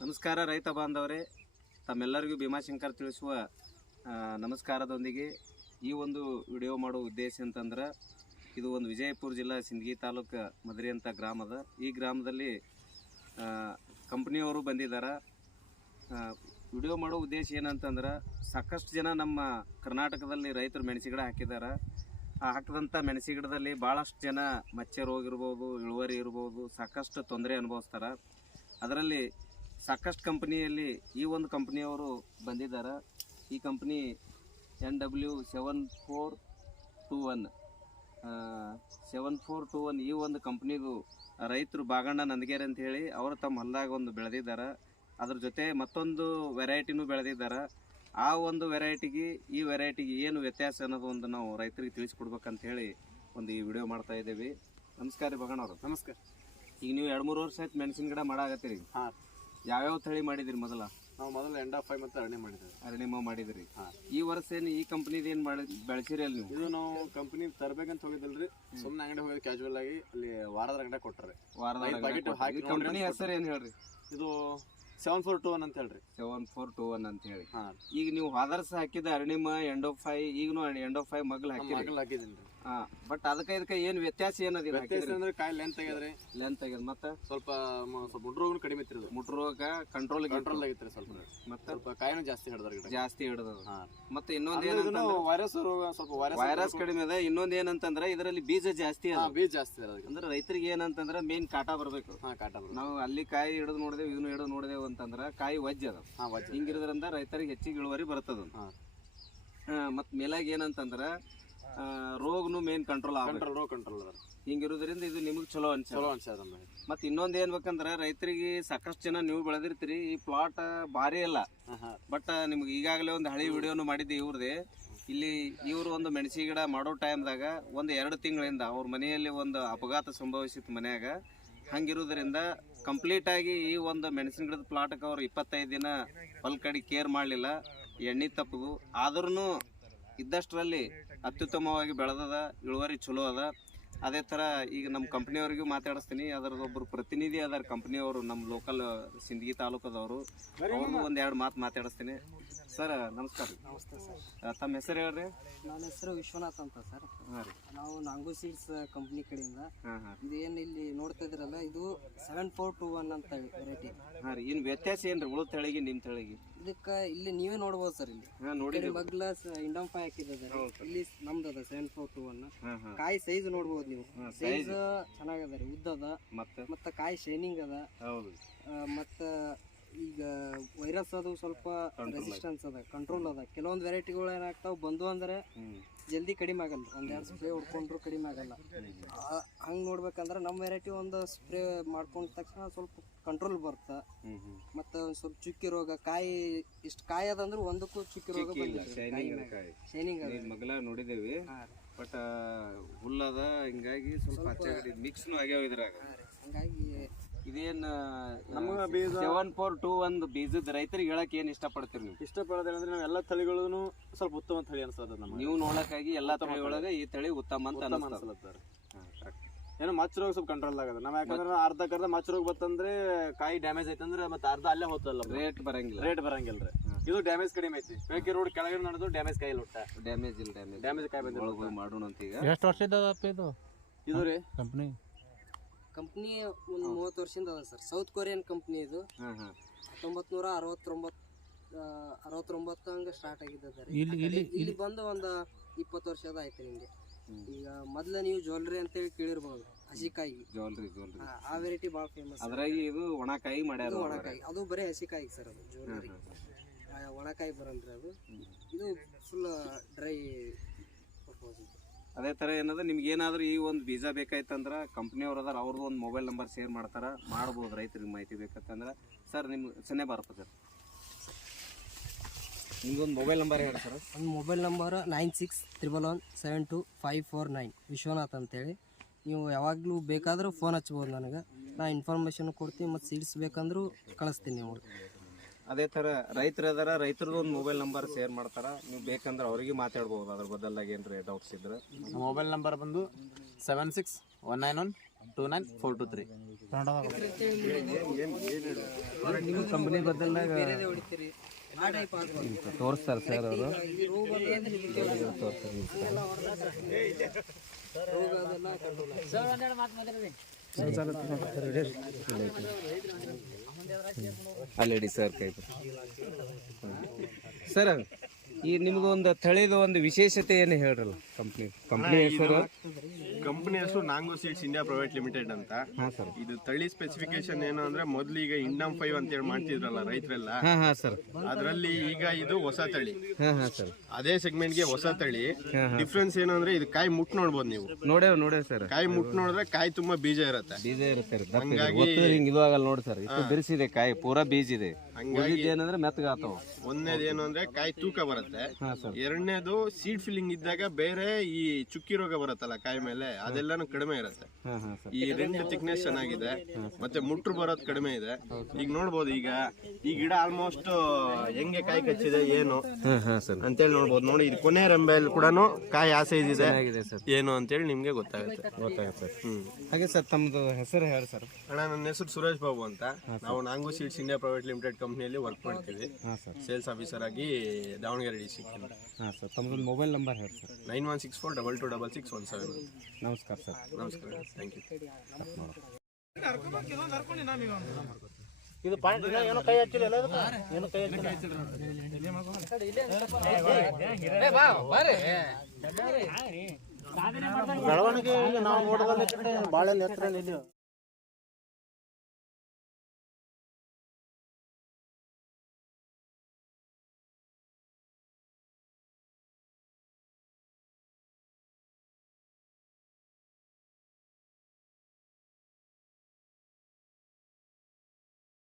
ನಮಸ್ಕಾರ ರೈತ ಬಾಂಧವರೇ. ತಮ್ಮೆಲ್ಲರಿಗೂ ಭೀಮಾಶಂಕರ್ ತಿಳಿಸುವ ನಮಸ್ಕಾರದೊಂದಿಗೆ ಈ ಒಂದು ವಿಡಿಯೋ ಮಾಡೋ ಉದ್ದೇಶ ಅಂತಂದ್ರೆ, ಇದು ಒಂದು ವಿಜಯಪುರ ಜಿಲ್ಲಾ ಸಿಂದಗಿ ತಾಲೂಕು ಮದರಿ ಅಂತ ಗ್ರಾಮದ. ಈ ಗ್ರಾಮದಲ್ಲಿ ಕಂಪ್ನಿಯವರು ಬಂದಿದ್ದಾರೆ ವಿಡಿಯೋ ಮಾಡೋ ಉದ್ದೇಶ ಏನಂತಂದ್ರೆ, ಸಾಕಷ್ಟು ಜನ ನಮ್ಮ ಕರ್ನಾಟಕದಲ್ಲಿ ರೈತರು ಮೆಣಸಿ ಗಿಡ ಹಾಕಿದ್ದಾರೆ ಆ ಹಾಕಿದಂಥ ಮೆಣಸಿ ಗಿಡದಲ್ಲಿ ಭಾಳಷ್ಟು ಜನ ಮಚ್ಚೆ ರೋಗ ಇರ್ಬೋದು, ಇಳುವರಿ ಇರ್ಬೋದು, ಸಾಕಷ್ಟು ತೊಂದರೆ ಅನುಭವಿಸ್ತಾರೆ. ಅದರಲ್ಲಿ ಸಾಕಷ್ಟು ಕಂಪ್ನಿಯಲ್ಲಿ ಈ ಒಂದು ಕಂಪ್ನಿಯವರು ಬಂದಿದ್ದಾರೆ. ಈ company N W seven four two one seven four two one ಈ ಒಂದು ಕಂಪ್ನಿದು ರೈತರು ಬಾಗಣ್ಣ ನಂದಗೇರಿ ಅಂತ ಹೇಳಿ ಅವರು ತಮ್ಮ ಹೊಲದಾಗ ಒಂದು ಬೆಳೆದಿದ್ದಾರೆ. ಅದ್ರ ಜೊತೆ ಮತ್ತೊಂದು ವೆರೈಟಿನೂ ಬೆಳೆದಿದ್ದಾರೆ. ಆ ಒಂದು ವೆರೈಟಿಗೆ ಈ ವೆರೈಟಿಗೆ ಏನು ವ್ಯತ್ಯಾಸ ಅನ್ನೋದು ಒಂದು ನಾವು ರೈತರಿಗೆ ತಿಳಿಸ್ಕೊಡ್ಬೇಕಂತ ಹೇಳಿ ಒಂದು ಈ ವಿಡಿಯೋ ಮಾಡ್ತಾ ಇದ್ದೀವಿ. ನಮಸ್ಕಾರ ರೀ ಬಗಣ್ಣ ಅವರು. ನಮಸ್ಕಾರ. ಈಗ ನೀವು ಎರಡು ಮೂರು ವರ್ಷ ಆಯ್ತು ಮೆಣಸಿನ ಗಿಡ ಮಾಡಾಗತ್ತೀರಿ ಹಾಂ. ಯಾವ್ಯಾವ ತಳಿ ಮಾಡಿದಿರಿ ಮೊದಲ? ನಾವು ಮೊದಲು ಎಂಡ್ ಆಫ್ ಫೈವ್ ಮತ್ತು ಅರಣ್ಯ ಮಾಡಿದ್ವಿ ಅರಣ್ಯಮ ಮಾಡಿದಿರಿ. ಈ ವರ್ಷ ಏನು ಈ ಕಂಪ್ನಿದ ಏನು ಮಾಡಿ ಬೆಳೆಸಿರಿ ಅಲ್ಲಿ ನೀವು? ಇದು ನಾವು ಕಂಪ್ನಿ ತರಬೇಕಂತ ಹೋಗಿದ್ದಲ್ರಿ. ಸುಮ್ಮನೆ ಅಂಗಡಿ ಹೋಗಿ ಕ್ಯಾಶುವಲ್ ಆಗಿ ಅಲ್ಲಿ ವಾರದ ಅಂಗಡಿ ಕೊಟ್ಟರೆ. ವಾರದ ಕಂಪ್ನಿ ಹೆಸರು ಏನು ಹೇಳ್ರಿ? ಇದು ಸೆವೆನ್ ಫೋರ್ ಟು ಒನ್ ಅಂತ ಹೇಳ್ರಿ. ಸೆವೆನ್ ಫೋರ್ ಟು ಒನ್ ಅಂತ ಹೇಳಿ. ಹಾಂ. ಈಗ ನೀವು ಹಾದರ್ಸ್ ಹಾಕಿದ ಅರಣಿಮ ಎಂಡ್ ಆಫ್ ಫೈವ್ ಈಗನು ಎಂಡ್ ಆಫ್ ಫೈವ್ ಮಗ್ಲ ಹಾಕಿರಿ. ಮಗಲ್ ಹಾಕಿದ್ದೀನಿ ರೀ. ಹಾ ಬಟ್ ಅದಕ್ಕೆ ಇದಕ್ಕೆ ಏನು ವ್ಯತ್ಯಾಸ ಏನದ ವ್ಯತ್ಯಾಸ ಅಂದ್ರೆ ಕಾಯಿ ಲೆಂತ್ ಆಗ್ಯದ್ರಿ. ಲೆಂತ್ ಆಗ್ಯದ ಮತ್ತೆ? ಸ್ವಲ್ಪ ಮ- ಸ್ವಲ್ಪ ಮುಡ್ರೋಗನು ಕಡಿಮೆ ಇತ್ತು ಇದು ಮುಟ್ರೋಗ ಕಂಟ್ರೋಲ್ ಕಂಟ್ರೋಲ್ ಆಗಿತ್ತು ಸ್ವಲ್ಪ. ಮತ್ತೆ? ಸ್ವಲ್ಪ ಕಾಯಿನೂ ಜಾಸ್ತಿ ಹಿಡ್ದಾರ ಗಿಡ. ಜಾಸ್ತಿ ಹಿಡ್ದದ ಹಾಂ. ಮತ್ತೆ ಇನ್ನೊಂದ್ ವೈರಸ್ ರೋಗ ಸ್ವಲ್ಪ ವೈರಸ್ ವೈರಸ್ ಕಡಿಮೆ ಅದ. ಇನ್ನೊಂದ್ ಏನಂತಂದ್ರೆ ಇದರಲ್ಲಿ ಬೀಜ ಜಾಸ್ತಿ ಅದ. ಬೀಜ ಜಾಸ್ತಿ ಅದ ಅಂದ್ರೆ ರೈತರಿಗೆ ಏನಂತಂದ್ರೆ ಮೇನ್ ಕಾಟ ಬರ್ಬೇಕು. ಹಾಂ ಕಾಟ ಬರೋದು ನಾವು ಅಲ್ಲಿ ಕಾಯಿ ಹಿಡಿದು ನೋಡಿದೆವು ಇದನ್ನು ಹಿಡಿದು ನೋಡಿದೆವು ಅಂತಂದ್ರೆ ಕಾಯಿ ವಜ್ಜ ಅದು. ಹಾಂ ವಜ್ಜ ಹಿಂಗಿರೋದ್ರಿಂದ ರೈತರಿಗೆ ಹೆಚ್ಚಿಗೆ ಇಳುವರಿ ಬರ್ತದ ಮತ್ ಮತ್ತು ಮೇಲಾಗಿ ಏನಂತಂದ್ರೆ ರೋಗನು ಮೇನ್ ಕಂಟ್ರೋಲ್ ಕಂಟ್ರೋಲ್ ರೋಗ ಕಂಟ್ರೋಲ್ ಅದ. ಹಿಂಗಿರೋದ್ರಿಂದ ಇದು ನಿಮಗೆ ಚಲೋ ಅನ್ಸ ಚಲೋ ಅನ್ಸದ ಮತ್ತು ಇನ್ನೊಂದು ಏನ್ ಬೇಕಂದ್ರ ರೈತರಿಗೆ ಸಾಕಷ್ಟು ಜನ ನೀವು ಬೆಳೆದಿರ್ತೀರಿ ಈ ಪ್ಲಾಟ್ ಭಾರಿ ಅಲ್ಲ. ಬಟ್ ನಿಮ್ಗೆ ಈಗಾಗಲೇ ಒಂದು ಹಳಿ ವಿಡಿಯೋನು ಮಾಡಿದ್ದೆ ಇವ್ರದೇ. ಇಲ್ಲಿ ಇವರು ಒಂದು ಮೆಣಸಿ ಗಿಡ ಮಾಡೋ ಟೈಮ್ದಾಗ ಒಂದು ಎರಡು ತಿಂಗಳಿಂದ ಅವ್ರ ಮನೆಯಲ್ಲಿ ಒಂದು ಅಪಘಾತ ಸಂಭವಿಸಿತ್ತು ಮನ್ಯಾಗ. ಹಂಗಿರೋದ್ರಿಂದ ಕಂಪ್ಲೀಟ್ ಆಗಿ ಈ ಒಂದು ಮೆಣಸಿನ ಗಿಡದ ಪ್ಲಾಟ್ಗೆ ಅವ್ರು ಇಪ್ಪತ್ತೈದು ದಿನ ಹೊಲ ಕಡೆ ಕೇರ್ ಮಾಡಲಿಲ್ಲ. ಎಣ್ಣೆ ತಪ್ಪದು ಆದ್ರೂ ಇದ್ದಷ್ಟರಲ್ಲಿ ಅತ್ಯುತ್ತಮವಾಗಿ ಬೆಳೆದದ, ಇಳುವರಿ ಚಲೋ ಅದ. ಅದೇ ಥರ ಈಗ ನಮ್ಮ ಕಂಪ್ನಿಯವ್ರಿಗೂ ಮಾತಾಡಿಸ್ತೀನಿ. ಅದರದ್ದು ಒಬ್ಬರು ಪ್ರತಿನಿಧಿ ಅದಾರ ಕಂಪ್ನಿಯವರು ನಮ್ಮ ಲೋಕಲ್ ಸಿಂದಗಿ ತಾಲೂಕದವರು. ಅವ್ರಿಗೂ ಒಂದು ಎರಡು ಮಾತು ಮಾತಾಡಿಸ್ತೀನಿ. ಸರ್ ನಮಸ್ಕಾರ. ನಮಸ್ತೆ ಸರ್. ತಮ್ಮ ಹೆಸರು ಹೇಳ್ರಿ? ನನ್ನ ಹೆಸರು ವಿಶ್ವನಾಥ್ ಅಂತ ಸರ್. ನಾವು ನಾಂಗು ಸೀಡ್ಸ್ ಕಂಪ್ನಿ ಕಡೆಯಿಂದ ಹಾಂ ಹಾಂ ಇದು ಏನು ಇಲ್ಲಿ ನೋಡ್ತಾ ಇದ್ರಲ್ಲ ಇದು ಸೆವೆನ್ ಫೋರ್ ಟೂ ಒನ್ ಅಂತ ವೆರೈಟಿ ಹಾಂ ರೀ ಇನ್ನು ವ್ಯತ್ಯಾಸ ಏನು ರೀ ಉಳಿದ ತಳಿಗೆ ನಿಮ್ಮ ತಳಿಗೆ? ಇದಕ್ಕೆ ಇಲ್ಲಿ ನೀವೇ ನೋಡ್ಬೋದು ಸರ್ ಇಲ್ಲಿ. ನೋಡಿ ಮಗ್ಲ ಇಂಡಮ್ ಫೈ ಹಾಕಿದ್ದಾರೆ ಇಲ್ಲಿ ನಮ್ದು ಅದ ಸೆವೆನ್ ಫೋರ್ ಟು ಒನ್ ಕಾಯಿ ಸೈಜ್ ನೋಡ್ಬೋದು ನೀವು. ಸೈಜ್ ಚೆನ್ನಾಗದ ರೀ ಉದ್ದದ. ಮತ್ತೆ? ಮತ್ತೆ ಕಾಯಿ ಶೈನಿಂಗ್ ಅದ. ಹೌದು. ಮತ್ತು ಈಗ ವೈರಸ್ ಅದು ಸ್ವಲ್ಪ ರೆಸಿಸ್ಟೆನ್ಸ್ ಅದ ಕಂಟ್ರೋಲ್ ಅದ. ಕೆಲವೊಂದು ವೆರೈಟಿಗಳು ಏನಾಗ್ತಾವ ಬಂದು ಅಂದ್ರೆ ಜಲ್ದಿ ಕಡಿಮೆ ಆಗಲ್ಲ ಒಂದ್ ಎರಡು ಸ್ಪ್ರೇ ಹೊಡ್ಕೊಂಡ್ರು ಕಡಿಮೆ ಆಗಲ್ಲ. ಹಂಗೆ ನೋಡ್ಬೇಕಂದ್ರೆ ನಮ್ಮ ವೆರೈಟಿ ಒಂದು ಸ್ಪ್ರೇ ಮಾಡ್ಕೊಂಡ ತಕ್ಷಣ ಸ್ವಲ್ಪ ಕಂಟ್ರೋಲ್ ಬರುತ್ತೆ ಮತ್ತ ಒಂದು ಸ್ವಲ್ಪ ಚುಕ್ಕಿ ರೋಗ ಕಾಯಿ ಇಷ್ಟು ಕಾಯಿ ಅದಂದ್ರೆ ಒಂದಕ್ಕೂ ಚುಕ್ಕಿ ರೋಗ ಶೈನಿಂಗ್ ಮಗಲ ನೋಡಿದೇವಿ. ಬಟ್ ಹುಲ್ಲದ ಹಿಂಗಾಗಿ ಸ್ವಲ್ಪ ಮಿಕ್ಸ್ ಮಿಕ್ಸ್ನು ಆಗ್ಯಾವ ಇದ್ರಾಗ. ಹಂಗಾಗಿ ಇದೇನು ನಮ್ಗೆ ಬೀಜ ಸೆವೆನ್ ಫೋರ್ ಟೂ ಒಂದು ಬೀಜದ ರೈತರಿಗೆ ಹೇಳಕ್ ಇಷ್ಟ ಇಷ್ಟಪಡ್ತೀರಿ ನೀವು? ಇಷ್ಟಪಡೋದೇನಂದ್ರೆ ನಾವು ಎಲ್ಲ ತಳಿಗಳೂ ಸ್ವಲ್ಪ ಉತ್ತಮ ತಳಿ ಅನ್ಸದ ನಮ್ಗೆ. ನೀವು ನೋಡಕ್ಕಾಗಿ ಎಲ್ಲಾ ತಳಿ. ಒಳಗೆ ಈ ತಳಿ ಉತ್ತಮ ಅಂತ ಅನ್ಸಲತ್ತಾರ ಏನೋ ಮಚ್ಚ ರೋಗ ಸ್ವಲ್ಪ ಕಂಟ್ರೋಲ್ ಆಗದ ನಾವ್ ಯಾಕಂದ್ರೆ ಅರ್ಧಕ್ಕರ್ಧ ಮಚ್ಚ ರೋಗ ಬತ್ತಂದ್ರೆ ಕಾಯಿ ಡ್ಯಾಮೇಜ್ ಐತಂದ್ರೆ ಮತ್ತೆ ಅರ್ಧ ಅಲ್ಲೇ ಹೋತಲ್ಲ ರೇಟ್ ಬರಂಗಿಲ್ಲ. ರೇಟ್ ಬರಂಗಿಲ್ಲ ಇದು ಡ್ಯಾಮೇಜ್ ಕಡಿಮೆ ಐತಿ. ಬೇಕಿ ರೋಡ್ ಕೆಳಗಡೆ ನಡೆದು ಡ್ಯಾಮೇಜ್ ಕಾಯಿ ಲುಟ್ಟ ಡ್ಯಾಮೇಜ್ ಇಲ್ಲ ಡ್ಯಾಮೇಜ್ ಡ್ಯಾಮೇಜ್ ಕಾಯಿ ಬಂದಿಲ್ಲ ಹೋಗಿ ಮಾಡೋಣ ಅಂತ ಈಗ ಎಷ್ಟು ವರ್ಷದಪ್ಪ ಇದು? ಇದು ರೀ. ಕಂಪ್ನಿ ಕಂಪ್ನಿ ಒಂದು ಮೂವತ್ತು ವರ್ಷದಿಂದ ಅದ ಸರ್. ಸೌತ್ ಕೊರಿಯನ್ ಕಂಪ್ನಿ ಇದು. ಹಾ ಹಾ ಹತ್ತೊಂಬತ್ತು ನೂರ ಅರವತ್ತೊಂಬತ್ತು ಅರವತ್ತೊಂಬತ್ತು ಹಂಗೆ ಸ್ಟಾರ್ಟ್ ಆಗಿದ್ದದ ರೀ ಇಲ್ಲಿ ಇಲ್ಲಿ ಇಲ್ಲಿ ಬಂದು ಒಂದು ಇಪ್ಪತ್ತು ವರ್ಷದ ಆಯ್ತು ನಿಮಗೆ. ಈಗ ಮೊದ್ಲ ನೀವು ಜ್ಯುವೆಲ್ರಿ ಅಂತೇಳಿ ಕೇಳಿರ್ಬೋದು ಹಸಿಕಾಯಿ. ಜ್ಯುವೆಲ್ರಿ ಜ್ಯುವೆಲ್ರಿ ಆ- ಆ ವೆರೈಟಿ ಭಾಳ ಫೇಮಸ್ ಅದ್ರಾಗಿ ಇದು ಒಣಕಾಯಿ ಮಾಡ್ಯಾರ ಇದು ಒಣಕಾಯಿ. ಅದು ಬರೀ ಹಸಿಕಾಯಿ ಸರ್ ಅದು ಜ್ಯುವೆಲ್ರಿ ಒಣಕಾಯಿ ಬರಲ್ರಿ ಅದು. ಇದು ಫುಲ್ ಡ್ರೈ ಅದೇ ತರ ಏನದ ನಿಮ್ಗೆ ಏನಾದರೂ ಈ ಒಂದು ಬೀಜ ಬೇಕಾಯ್ತಂದ್ರೆ ಕಂಪ್ನಿಯವ್ರು ಅದಾರ ಅವ್ರದ್ದು ಒಂದು ಮೊಬೈಲ್ ನಂಬರ್ ಶೇರ್ ಮಾಡ್ತಾರೆ, ಮಾಡ್ಬೋದು ರೈತರಿಗೆ ಮಾಹಿತಿ ಬೇಕಂತಂದ್ರೆ ಸರ್ ನಿಮ್ಗೆ ಸನ್ನೆ ಬರ್ತದೆ ಸರ್ ನಿಮ್ದೊಂದು ಮೊಬೈಲ್ ನಂಬರ್ ಹೇಳಿ ಸರ್ ಒಂದು mobile number nine six triple one seven two five four nine Vishwanath ಅಂತೇಳಿ. ನೀವು ಯಾವಾಗಲೂ ಬೇಕಾದರೂ ಫೋನ್ ಹಚ್ಬೋದು ನನಗೆ. ನಾ ಇನ್ಫಾರ್ಮೇಷನ್ ಕೊಡ್ತೀನಿ ಮತ್ತು ಸೀಡ್ಸ್ ಬೇಕಂದರೂ ಕಳಿಸ್ತೀನಿ ನೀವು ಅದೇ ತರ ರೈತರು ಅದರ ರೈತರದ್ದು ಒಂದು ಮೊಬೈಲ್ ನಂಬರ್ ಶೇರ್ ಮಾಡ್ತಾರ. ನೀವು ಬೇಕಂದ್ರೆ ಅವರಿಗೆ ಮಾತಾಡ್ಬೋದು. ಅದ್ರ ಬದಲಾಗಿ ಏನ್ರಿ ಡೌಟ್ಸ್ ಇದ್ರೆ? ಮೊಬೈಲ್ ನಂಬರ್ ಬಂದು seven six one nine one two nine four two three ನಿಮ್ಮ ಕಂಪನಿ ಬದಲಾಗ ತೋರಿಸ್ತಾರೆ ಸರ್ ಅವರು. ಈ ಅಲ್ಲಿ ಸರ್ ಕೈ ಸರ್ ಈ ನಿಮ್ಗೊಂದು ತಳಿದ ಒಂದು ವಿಶೇಷತೆ ಏನು ಹೇಳ್ರಲ್ಲ ಕಂಪ್ನಿ ಕಂಪ್ನಿ ಹೆಸರು? ಕಂಪನಿ ಹೆಸರು ನಾಂಗೋ ಸೀಡ್ಸ್ ಇಂಡಿಯಾ ಪ್ರೈವೇಟ್ ಲಿಮಿಟೆಡ್ ಅಂತ. ಹಾಂ ಸರ್. ಇದು ತಳಿ ಸ್ಪೆಸಿಫಿಕೇಶನ್ ಏನು ಅಂದ್ರೆ ಮೊದ್ಲು ಈಗ ಇಂಡಮ್ ಫೈವ್ ಅಂತ ಹೇಳಿ ಮಾಡ್ತಿದ್ರಲ್ಲ ರೈತರೆಲ್ಲ. ಹಾ ಹಾಂ ಸರ್. ಅದರಲ್ಲಿ ಈಗ ಇದು ಹೊಸ ತಳಿ. ಹಾಂ ಹಾಂ ಸರ್. ಅದೇ ಸೆಗ್ಮೆಂಟ್ಗೆ ಹೊಸ ತಳಿ. ಡಿಫ್ರೆನ್ಸ್ ಏನು ಅಂದ್ರೆ ಇದು ಕಾಯಿ ಮುಟ್ ನೋಡ್ಬೋದು ನೀವು. ನೋಡೇವ್ ನೋಡೇ ಸರ್. ಕಾಯಿ ಮುಟ್ ನೋಡಿದ್ರೆ ಕಾಯಿ ತುಂಬಾ ಬೀಜ ಇರುತ್ತೆ. ಬೀಜ ಇರುತ್ತೆ ರೀ ದಪ್ಪ ಇದೆ. ಹಂಗಾಗಿ- ಹಿಂಗ್ ನೋಡಿ ಸರ್. ಇಷ್ಟು ಬಿರ್ಸಿದೆ ಕಾಯಿ ಪೂರಾ ಬೀಜ ಇದೆ ಹಂಗಾಗಿ ಏನಂದ್ರೆ ಮೆತ್ತಗಾತಾವ ಒಂದನೇದು ಏನು ಅಂದ್ರೆ ಕಾಯಿ ತೂಕ ಬರುತ್ತೆ. ಹಾಂ ಸರ್. ಎರಡನೇದು ಸೀಡ್ ಫಿಲ್ಲಿಂಗ್ ಇದ್ದಾಗ ಬೇರೆ ಈ ಚುಕ್ಕಿ ರೋಗ ಬರುತ್ತಲ್ಲ ಕಾಯಿ ಮೇಲೆ ಅದೆಲ್ಲಾನು ಕಡಿಮೆ ಇರುತ್ತೆ. ಹಾಂ ಹಾಂ ಸರ್. ಈ ರೆಂಟ್ ಥಿಕ್ನೆಸ್ ಚೆನ್ನಾಗಿದೆ ಮತ್ತೆ ಮುಟ್ರು ಬರೋದು ಕಡಿಮೆ ಇದೆ. ಈಗ ನೋಡ್ಬೋದು ಈಗ ಈ ಗಿಡ ಆಲ್ಮೋಸ್ಟ್ ಹೆಂಗೆ ಕಾಯಿ ಕಚ್ಚಿದೆ ಏನು ಹಾಂ ಹಾಂ ಸರ್. ಅಂತೇಳಿ ನೋಡ್ಬೋದು. ನೋಡಿ ಇದು ಕೊನೆ ರೆಂಬೆಯಲ್ಲಿ ಕೂಡ ಕಾಯಿ ಆಸೆ ಸೈಜ್ ಇದೆ ಆಗಿದೆ ಸರ್. ಏನು ಅಂತೇಳಿ ನಿಮ್ಗೆ ಗೊತ್ತಾಗುತ್ತೆ. ಗೊತ್ತಾಗುತ್ತೆ ಸರ್. ಹ್ಮ್. ಹಾಗೆ ಸರ್ ತಮ್ಮದು ಹೆಸರು ಹೇಳಿ ಸರ್. ಅಣ್ಣ ನನ್ನ ಹೆಸರು ಸುರೇಶ್ ಬಾಬು ಅಂತ. ನಾವು ನಾಂಗು ಸೀಡ್ಸ್ ಇಂಡಿಯಾ ಪ್ರೈವೇಟ್ ಲಿಮಿಟೆಡ್ ಕಂಪ್ನಿಯಲ್ಲಿ ವರ್ಕ್ ಮಾಡ್ತೀವಿ ಹಾಂ ಸರ್. ಸೇಲ್ಸ್ ಆಫೀಸರ್ ಆಗಿ ದಾವಣಗೆರೆ ಡಿಸ್ಟಿಕ್ ಹಾಂ ಸರ್. ತಮ್ಮದೊಂದು ಮೊಬೈಲ್ ನಂಬರ್ ಹೇಳಿ sir. Nine one six four double two double six one seven. ನಮಸ್ಕಾರ ಸರ್. ನಮಸ್ಕಾರ ಥ್ಯಾಂಕ್ ಯು ಬೆಳವಣಿಗೆ ನಾವು ನೋಡೋದಲ್ಲ ಬಾಳೆ ಎತ್ತರ